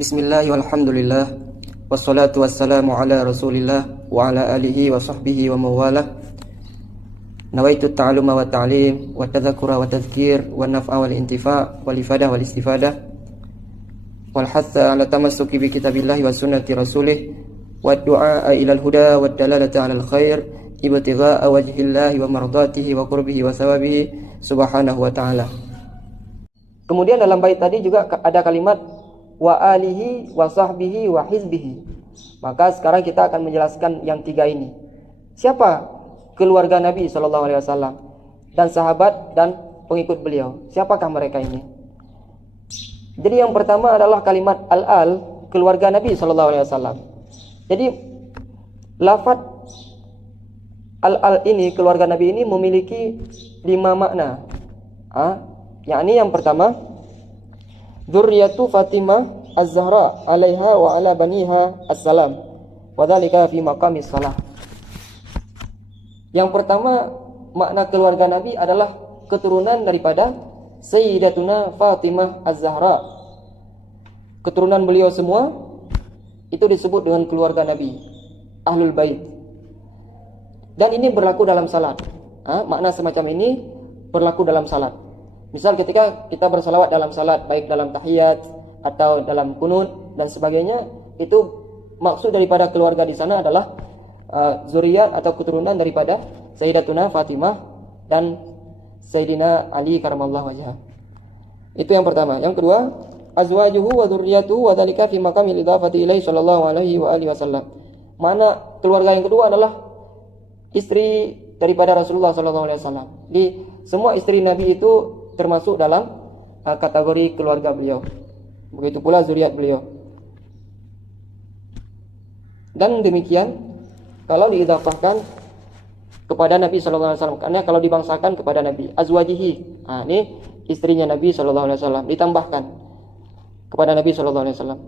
Bismillah walhamdulillah wassalatu wassalamu ala rasulillah wa ala alihi wa sahbihi wa mawalah. Nawaitu ta'aluma wa ta'lim wa tadhakura wa tadhkir wa naf'a wal intifa' wal ifadah wal istifadah wal hatha ala tamassuki bi kitabillahi wa sunnati rasulih wa du'a ila al-huda wa dalalata ala al-khair ibtigha'a wajhillahi wa mardatihi wa qurbihi wa thawabihi subhanahu wa ta'ala. Kemudian dalam bait tadi juga ada kalimat wa alihi wa sahbihi wa hizbihi. Maka sekarang kita akan menjelaskan yang tiga ini. Siapa keluarga Nabi SAW dan sahabat dan pengikut beliau? Siapakah mereka ini? Jadi yang pertama adalah kalimat al-al, keluarga Nabi SAW. Jadi lafaz al-al ini, keluarga Nabi ini memiliki 5 makna. Yakni yang pertama, dzurriyyatu Fatimah Az-Zahra alaiha wa ala baniha assalam wa dzalika fi maqamis shalah. Yang pertama, makna keluarga Nabi adalah keturunan daripada Sayyidatuna Fatimah Az-Zahra. Keturunan beliau semua itu disebut dengan keluarga Nabi, Ahlul Bait. Dan ini berlaku dalam salat. Makna semacam ini berlaku dalam salat. Misal ketika kita bersalawat dalam salat, baik dalam tahiyat atau dalam kunut dan sebagainya, itu maksud daripada keluarga di sana adalah zuriyat atau keturunan daripada Sayyidatuna Fatimah dan Sayyidina Ali karamallahu wajhah. Itu yang pertama. Yang kedua, azwajuhu wa dzurriyyatuhu wa dzalika fi maqamil idhafati ilaihi sallallahu alaihi wa alihi wasallam. Mana keluarga yang kedua adalah istri daripada Rasulullah sallallahu alaihi wasallam. Di semua istri Nabi itu termasuk dalam kategori keluarga beliau. Begitu pula zuriat beliau. Dan demikian kalau diidhafahkan kepada Nabi sallallahu alaihi wasallam, karena kalau dibangsakan kepada Nabi, azwajihi, ini istrinya Nabi sallallahu alaihi wasallam, ditambahkan kepada Nabi sallallahu alaihi wasallam.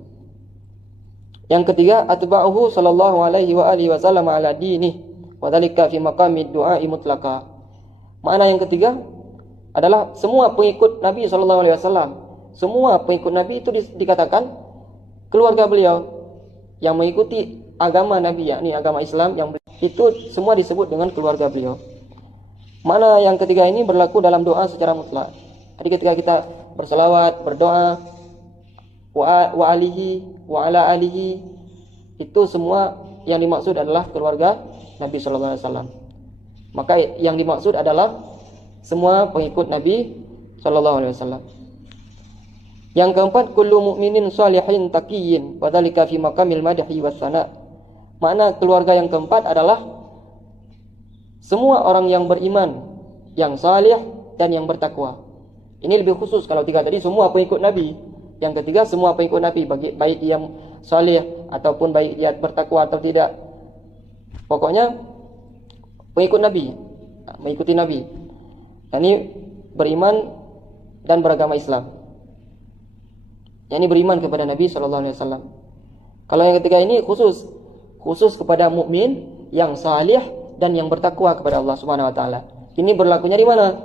Yang ketiga, atba'uhu sallallahu alaihi wa alihi wasallam ala dinihi wa dzalika fi maqamid du'a'i mutlaqa. Makna yang ketiga adalah semua pengikut Nabi SAW. Semua pengikut Nabi itu dikatakan keluarga beliau yang mengikuti agama Nabi, yakni agama Islam, yang itu semua disebut dengan keluarga beliau. Mana yang ketiga ini berlaku dalam doa secara mutlak. Jadi ketika kita berselawat, berdoa wa alihi wa ala alihi, itu semua yang dimaksud adalah keluarga Nabi SAW. Maka yang dimaksud adalah semua pengikut Nabi SAW. Yang keempat, kullu mu'minin shalihin taqiyyin wa dzalika fi maqamil madhi was sana. Makna keluarga yang keempat adalah semua orang yang beriman, yang salih dan yang bertakwa. Ini lebih khusus. Kalau tiga tadi semua pengikut Nabi. Yang ketiga semua pengikut Nabi, baik yang salih ataupun baik dia bertakwa atau tidak. Pokoknya pengikut Nabi, mengikuti Nabi. Ini beriman dan beragama Islam. Ini beriman kepada Nabi SAW. Kalau yang ketiga ini khusus kepada mukmin yang salih dan yang bertakwa kepada Allah Subhanahu Wa Taala. Ini berlakunya di mana?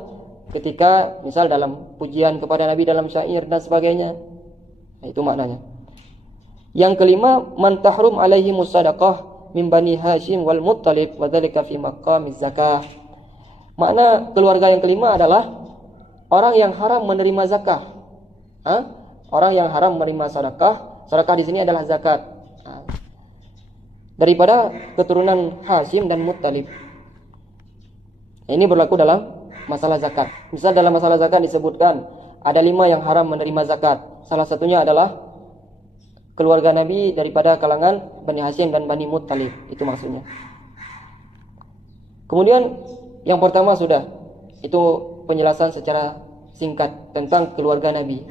Ketika misal dalam pujian kepada Nabi dalam syair dan sebagainya. Itu maknanya. Yang kelima, man tahrum alaihi musadaqah min bani Hashim wal Muttalib wa dzalika fi maqamiz zakah. Makna keluarga yang kelima adalah orang yang haram menerima zakah. Orang yang haram menerima sedekah. Sedekah di sini adalah zakat. Daripada keturunan Hashim dan Muttalib. Ini berlaku dalam masalah zakat. Misal dalam masalah zakat disebutkan ada 5 yang haram menerima zakat. Salah satunya adalah keluarga Nabi daripada kalangan Bani Hashim dan Bani Muttalib. Itu maksudnya. Kemudian yang pertama sudah, itu penjelasan secara singkat tentang keluarga Nabi.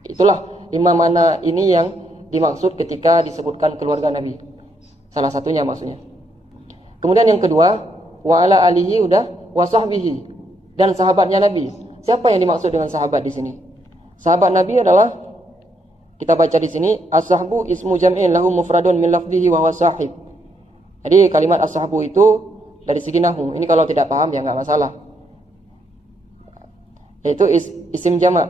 Itulah 5 makna ini yang dimaksud ketika disebutkan keluarga Nabi. Salah satunya maksudnya. Kemudian yang kedua, wa ala alihi udah wa sahbihi, dan sahabatnya Nabi. Siapa yang dimaksud dengan sahabat di sini? Sahabat Nabi adalah, kita baca di sini, as-sahbu ismu jam'in lahu mufradun min lafdhihi wa huwa sahib. Jadi kalimat as-sahbu itu dari segi nahwu. Ini kalau tidak paham ya enggak masalah. Yaitu isim jamak.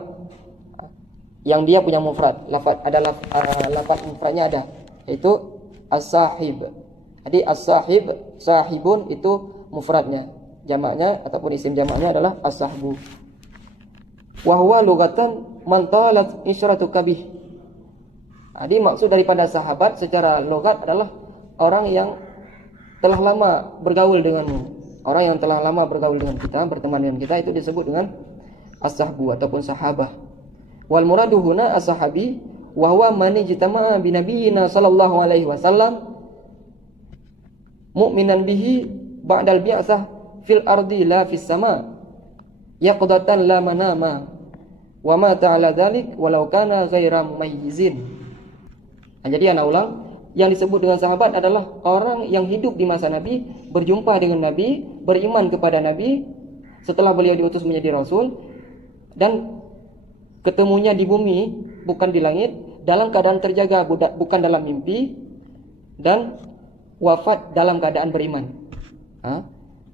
yang dia punya mufrad. Lafaz mufradnya ada, yaitu as-sahib. Jadi as-sahib, sahibun itu mufradnya. Jamaknya ataupun isim jamaknya adalah as-sahbu. Wa huwa lughatan man talat isyratu kabih. Jadi maksud daripada sahabat secara logat adalah orang yang telah lama bergaul denganmu. Orang yang telah lama bergaul dengan kita, berteman dengan kita, itu disebut dengan as-sahbu ataupun sahabah. Wal muradu huna as-sahabi wa huwa man ijtama'a bi nabiyyina sallallahu alaihi wasallam mu'minan bihi ba'dal bi'tsah fil ardi la fis sama yaqdatan la manama wa ma ta'ala dzalik walau kana ghaira mumayyizin. Jadi ana ulang, yang disebut dengan sahabat adalah orang yang hidup di masa Nabi, berjumpa dengan Nabi, beriman kepada Nabi setelah beliau diutus menjadi Rasul, dan ketemunya di bumi bukan di langit, dalam keadaan terjaga bukan dalam mimpi, dan wafat dalam keadaan beriman.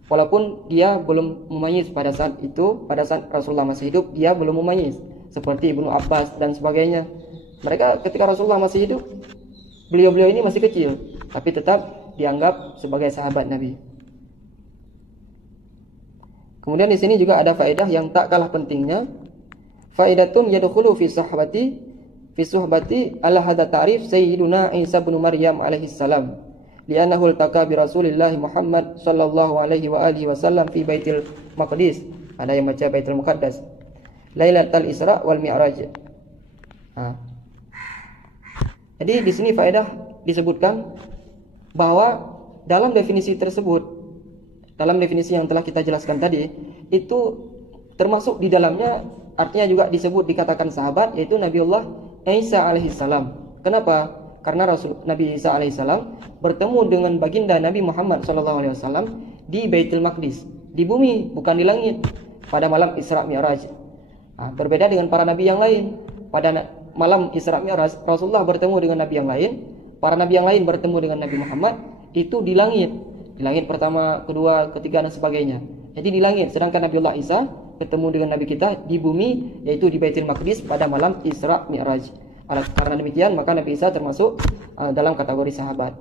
Walaupun dia belum memayyiz pada saat itu, pada saat Rasulullah masih hidup, dia belum memayyiz, seperti Ibnu Abbas dan sebagainya. Mereka ketika Rasulullah masih hidup, beliau-beliau ini masih kecil, tapi tetap dianggap sebagai sahabat Nabi. Kemudian di sini juga ada faedah yang tak kalah pentingnya. Faedatun yadkhulu fi suhbati ala hadza ta'rif sayyiduna Isa bin Maryam alaihi salam. Li'annahu iltaqa bi Rasulillah Muhammad sallallahu alaihi wa alihi wasallam fi Baitul Maqdis. Ada yang baca Baitul Muqaddas. Lailatul Isra wal Mi'raj. Jadi di sini faedah disebutkan bahwa dalam definisi tersebut, dalam definisi yang telah kita jelaskan tadi, itu termasuk di dalamnya artinya juga disebut dikatakan sahabat, yaitu Nabiullah Isa alaihissalam. Kenapa? Karena Nabi Isa alaihissalam bertemu dengan baginda Nabi Muhammad SAW di Baitul Maqdis, di bumi bukan di langit, pada malam Isra Mi'raj. Berbeda dengan para nabi yang lain. Pada malam Isra Mi'raj, Rasulullah bertemu dengan nabi yang lain, para nabi yang lain bertemu dengan Nabi Muhammad itu di langit. Di langit pertama, kedua, ketiga dan sebagainya. Jadi di langit, sedangkan Nabiullah Isa bertemu dengan nabi kita di bumi, yaitu di Baitul Maqdis pada malam Isra Mi'raj. Karena demikian maka Nabi Isa termasuk dalam kategori sahabat.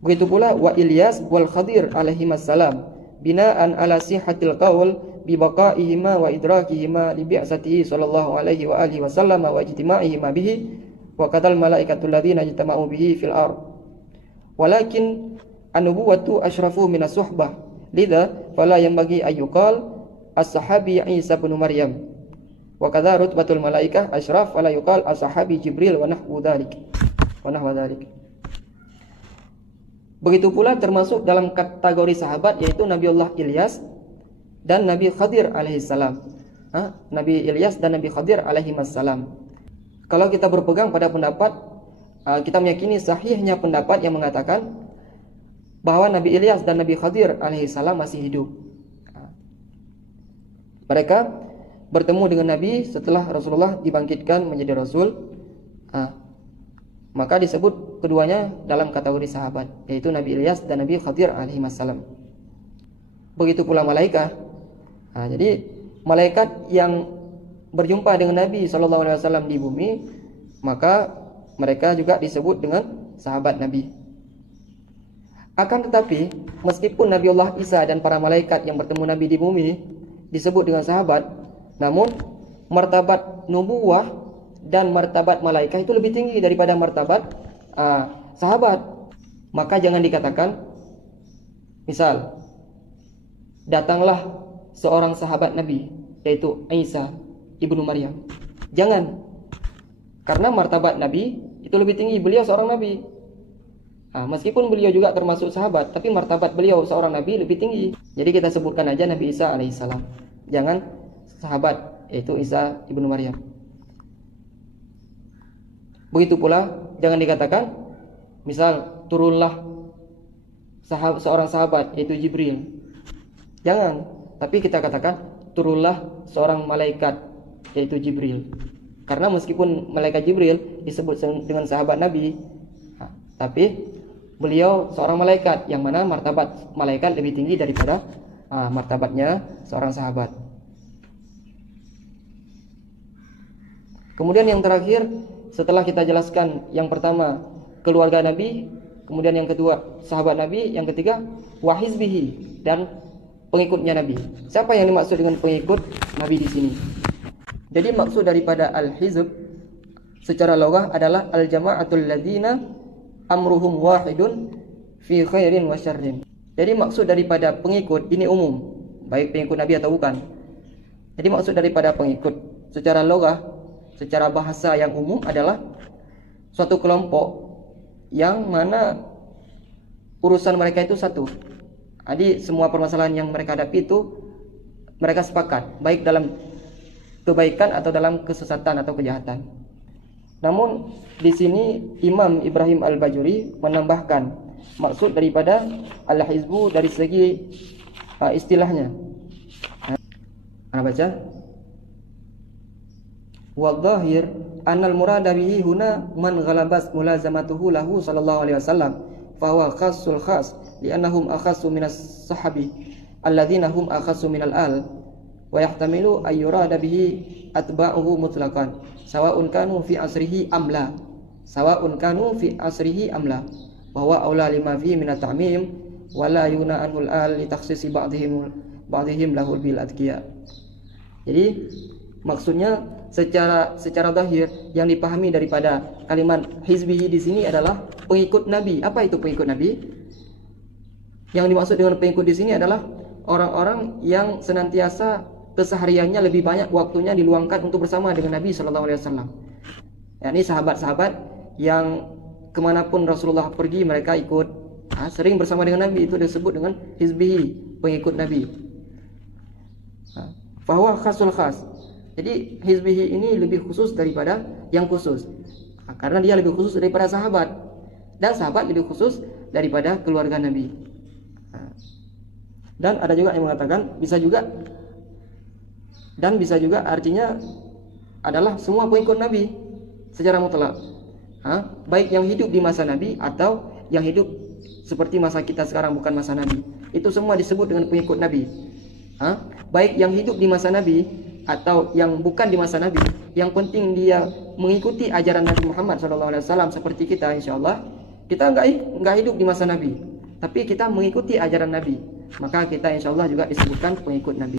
Begitu pula wa Ilyas wal Khadir alaihimassalam binaan ala sihhatil qaul bi baqaihima wa idrakihima li bi'satihi sallallahu alaihi wa alihi wasallam wa ijtima'ihima bihi wa kadal malaikatul ladzina ijtama'u bihi fil ard. Walakin an-nubuwwatu asyrafu min as-suhbah. Lidza fala yanbaghi ayyuqal as-sahabi Isa bin Maryam. Wa kadza rutbatul malaikah asyraf fala yuqal as-sahabi Jibril wa nahwu dzalik. Wa nahwa dzalik. Begitu pula termasuk dalam kategori sahabat yaitu Nabiullah Ilyas dan Nabi Khadir alaihissalam. Nabi Ilyas dan Nabi Khadir alaihissalam. Kalau kita berpegang pada pendapat, kita meyakini sahihnya pendapat yang mengatakan bahwa Nabi Ilyas dan Nabi Khadir alaihissalam masih hidup. Mereka bertemu dengan Nabi setelah Rasulullah dibangkitkan menjadi Rasul. Maka disebut keduanya dalam kategori sahabat, yaitu Nabi Ilyas dan Nabi Khadir alaihissalam. Begitu pula malaikat. Jadi malaikat yang berjumpa dengan Nabi SAW di bumi, maka mereka juga disebut dengan sahabat Nabi. Akan tetapi meskipun Nabiullah Isa dan para malaikat yang bertemu Nabi di bumi disebut dengan sahabat, namun martabat nubuwah dan martabat malaikat itu lebih tinggi daripada martabat sahabat. Maka jangan dikatakan, misal datanglah seorang sahabat Nabi yaitu Isa ibnu Maryam. Jangan, karena martabat Nabi itu lebih tinggi, beliau seorang Nabi. Meskipun beliau juga termasuk sahabat, tapi martabat beliau seorang Nabi lebih tinggi. Jadi kita sebutkan aja Nabi Isa alaihissalam, jangan sahabat yaitu Isa ibnu Maryam. Begitu pula jangan dikatakan misal turunlah seorang sahabat yaitu Jibril. Jangan, tapi kita katakan turunlah seorang malaikat yaitu Jibril. Karena meskipun malaikat Jibril disebut dengan sahabat Nabi, tapi beliau seorang malaikat, yang mana martabat malaikat lebih tinggi daripada martabatnya seorang sahabat. Kemudian yang terakhir, setelah kita jelaskan yang pertama keluarga Nabi, kemudian yang kedua sahabat Nabi, yang ketiga wahizbihi dan pengikutnya Nabi. Siapa yang dimaksud dengan pengikut Nabi di sini? Jadi maksud daripada al-hizb secara lughah adalah al-jama'atul ladzina amruhum wahidun fi khairin wa syarrin. Jadi maksud daripada pengikut ini umum, baik pengikut Nabi atau bukan. Jadi maksud daripada pengikut secara lughah, secara bahasa yang umum adalah suatu kelompok yang mana urusan mereka itu satu. Jadi semua permasalahan yang mereka hadapi itu mereka sepakat, baik dalam kebaikan atau dalam kesesatan atau kejahatan. Namun di sini Imam Ibrahim Al-Bajuri menambahkan maksud daripada al-hizbu dari segi istilahnya. Ana baca. Wadh-dhahir annal murada bihi huna man ghalabas mulazamatuhu lahu sallallahu alaihi wasallam fa huwa khassul khas li'annahum akhassu minas sahabi alladzina hum akhassu minal al wa yahtamilu ay yurada bihi atba'uhu mutlaqan sawa'un kanu fi asrihi amla wa huwa aula lima fihi min at-ta'mim wa la yuna anul al li takhsisi ba'dihim lahu bil adqiya. Jadi maksudnya secara zahir yang dipahami daripada kalimat hizbihi di sini adalah pengikut Nabi. Apa itu pengikut Nabi? Yang dimaksud dengan pengikut di sini adalah orang-orang yang senantiasa kesehariannya lebih banyak waktunya diluangkan untuk bersama dengan Nabi Sallallahu Alaihi Wasallam. Yakni sahabat-sahabat yang kemanapun Rasulullah pergi mereka ikut, sering bersama dengan Nabi, itu disebut dengan hizbihi, pengikut Nabi. Fahuwa khasul khas. Jadi hizbihi ini lebih khusus daripada yang khusus, karena dia lebih khusus daripada sahabat, dan sahabat lebih khusus daripada keluarga Nabi. Dan ada juga yang mengatakan bisa juga artinya adalah semua pengikut Nabi secara mutlak, baik yang hidup di masa Nabi atau yang hidup seperti masa kita sekarang bukan masa Nabi, itu semua disebut dengan pengikut Nabi. Baik yang hidup di masa Nabi atau yang bukan di masa Nabi, yang penting dia mengikuti ajaran Nabi Muhammad SAW seperti kita. Insyaallah kita enggak hidup di masa Nabi, tapi kita mengikuti ajaran Nabi, maka kita insyaallah juga disebutkan pengikut Nabi.